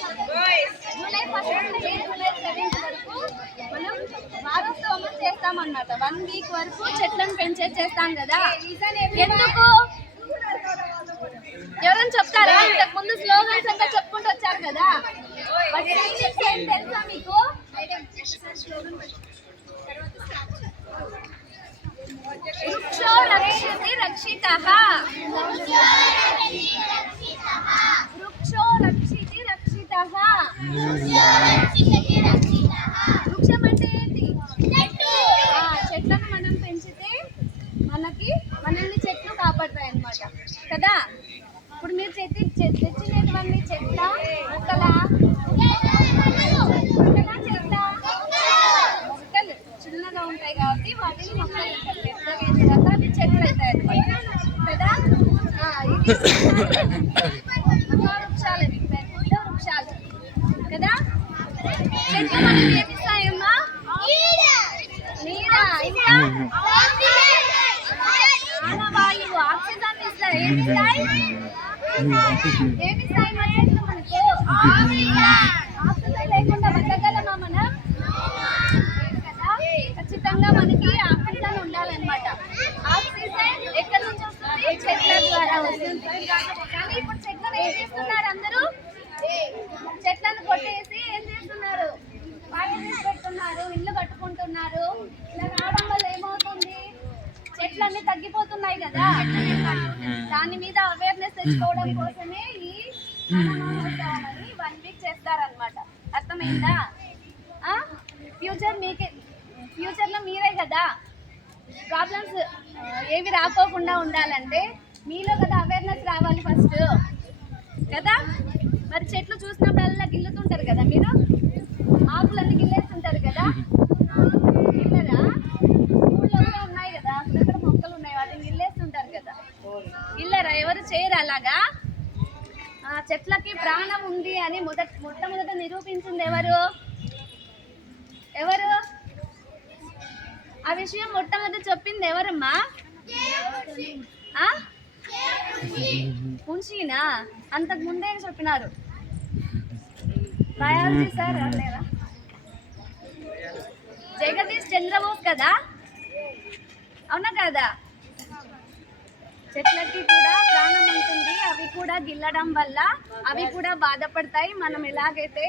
July 1 నుండి July 7 వరకు మనం వారోత్సవం చేస్తామన్నమాట. 1 వీక్ వరకు చెట్లను చేస్తాం కదా. ఎందుకు ఎవరైనా చెప్తారా? ఇంతకు ముందు స్లోగన్స్ అంతా చెప్పుకుంటూ వచ్చారు కదా. తెలుసా మీకు? వృక్షో రక్షతి రక్షితః, వృక్షో రక్షితి రక్షితః. వృక్షం అంటే ఏంటి? చెట్లను మనం పెంచితే మనల్ని చెట్లు కాపాడతాయి అన్నమాట కదా. ఇప్పుడు మీరు తెచ్చినటువంటి చెట్ల మొక్కలు చిన్నగా ఉంటాయి కాబట్టి వాటిని మొక్కలు పెద్దగా అవి చెట్లు అవుతాయి అన్నమాట కదా. వృక్షాలు ఇవి పెద్ద వృక్షాలు కదా. చెట్లు మనకి ఏమిస్తాయమ్మా? నీడ, ఇంకా ప్రాణవాయువు, ఆక్సిజన్ ఇస్తాయి. ఏమిస్తాయి? ఏమిస్తాయి మన చెట్లు మనకు? ఆక్సిజన్ లేకుండా బతకగలమా మనం? కదా. ఖచ్చితంగా మనకి ఆక్సిజన్ ఉండాలన్నమాట. ఆక్సిజన్ ఎక్కడి నుంచి వస్తుంది? చెట్ల ద్వారా వస్తుంది. కానీ ఇప్పుడు చెట్లను ఏం చేస్తున్నారు అందరూ? చెట్లను కొట్టేసి ఏం చేస్తున్నారు? పాయలు పెడుతున్నారు, ఇల్లు కట్టుకుంటున్నారు. ఇలా రావడం వల్ల ఏమవుతుంది? చెట్లన్నీ తగ్గిపోతున్నాయి కదా. దాని మీద అవేర్నెస్ తెచ్చుకోవడం కోసమే ఈ వనమహోత్సవాన్ని 1 వీక్ చేస్తారనమాట. అర్థమైందా? ఫ్యూచర్లో మీరే కదా ప్రాబ్లమ్స్ ఏవి రాకోకుండా ఉండాలంటే మీలో కదా అవేర్నెస్ రావాలి ఫస్ట్ కదా. మరి చెట్లు చూసినప్పుడల్లా గిల్లుతుంటారు కదా, మీరు ఆకులన్నీ గిల్లేస్తుంటారు కదా. గిల్లరా? ఊళ్ళో కూడా ఉన్నాయి కదా, అక్కడ మొక్కలు ఉన్నాయి, వాటిని గిల్లేస్తుంటారు కదా. గిల్లరా? ఎవరు చేయరు అలాగా. చెట్లకి ప్రాణం ఉంది అని మొట్టమొదట నిరూపించింది ఎవరు? ఆ విషయం మొట్టమొదటి చెప్పింది ఎవరమ్మా? మున్షీనా? అంతకు ముందే చెప్పినారు. బయాలజీ సార్ లేదా జగదీష్ చంద్రబోస్ కదా, అవునా కదా. చెట్లకి కూడా ప్రాణం ఉంటుంది. అవి కూడా గిల్లడం వల్ల అవి కూడా బాధపడతాయి. మనం ఎలాగైతే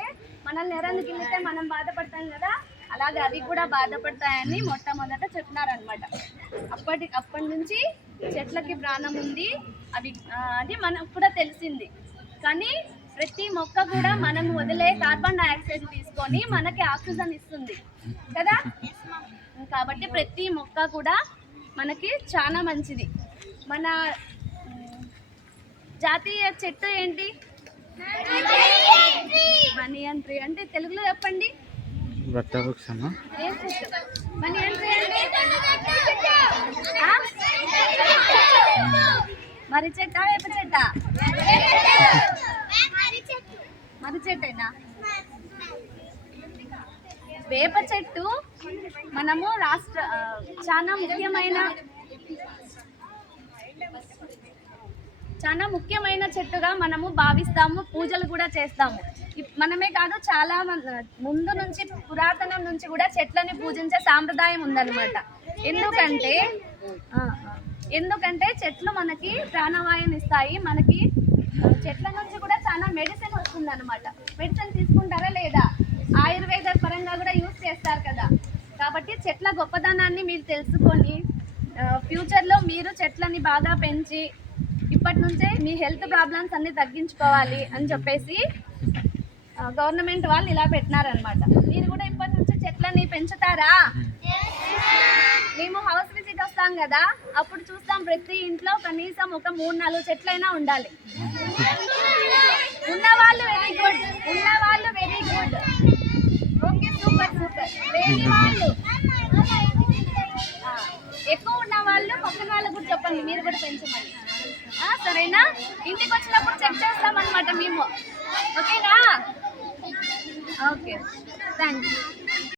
మనల్ని ఎవరైనా గిల్లితే మనం బాధపడతాం కదా, అలాగే అవి కూడా బాధపడతాయని మొట్టమొదట చెప్పినారనమాట. అప్పటి నుంచి చెట్లకి ప్రాణం ఉంది, అది మనకు కూడా తెలిసింది. కానీ ప్రతి మొక్క కూడా మనం వదిలే కార్బన్ డైఆక్సైడ్ తీసుకొని మనకి ఆక్సిజన్ ఇస్తుంది కదా. కాబట్టి ప్రతి మొక్క కూడా మనకి చాలా మంచిది. మన జాతీయ చెట్టు ఏంటి? బనియన్ ట్రీ. అంటే తెలుగులో చెప్పండి. మరి చెట్ట, వేప చెట్ట? మరి చెట్టేనా? వేప చెట్టు మనము చాలా ముఖ్యమైన చెట్టుగా మనము భావిస్తాము, పూజలు కూడా చేస్తాము. మనమే కాదు, చాలా ముందు నుంచి పురాతనం నుంచి కూడా చెట్లని పూజించే సాంప్రదాయం ఉందన్నమాట. ఎందుకంటే చెట్లు మనకి ప్రాణవాయువుని ఇస్తాయి. మనకి చెట్ల నుంచి కూడా చాలా మెడిసిన్ వస్తుంది అనమాట. మెడిసిన్ తీసుకుంటారా లేదా? ఆయుర్వేద పరంగా కూడా యూజ్ చేస్తారు కదా. కాబట్టి చెట్ల గొప్పదనాన్ని మీరు తెలుసుకొని ఫ్యూచర్లో మీరు చెట్లని బాగా పెంచి ఇప్పటి నుంచే మీ హెల్త్ ప్రాబ్లమ్స్ అన్ని తగ్గించుకోవాలి అని చెప్పేసి గవర్నమెంట్ వాళ్ళు ఇలా పెట్టినారనమాట. మీరు కూడా ఇప్పటి నుంచి చెట్లని పెంచుతారా? మేము హౌస్ విజిట్ వస్తాం కదా, అప్పుడు చూస్తాం ప్రతి ఇంట్లో కనీసం ఒక 3-4 చెట్లైనా ఉండాలి. ఉన్నవాళ్ళు వెరీ గుడ్. Okay, super. లేని వాళ్ళు, ఎక్కువ ఉన్న వాళ్ళు పక్కన వాళ్ళకు కూడా చెప్పండి, మీరు కూడా పెంచమని. సరేనా? ఇంటికి వచ్చినప్పుడు చెక్ చేస్తామన్నమాట మేము. ఓకేనా? Okay, thank you.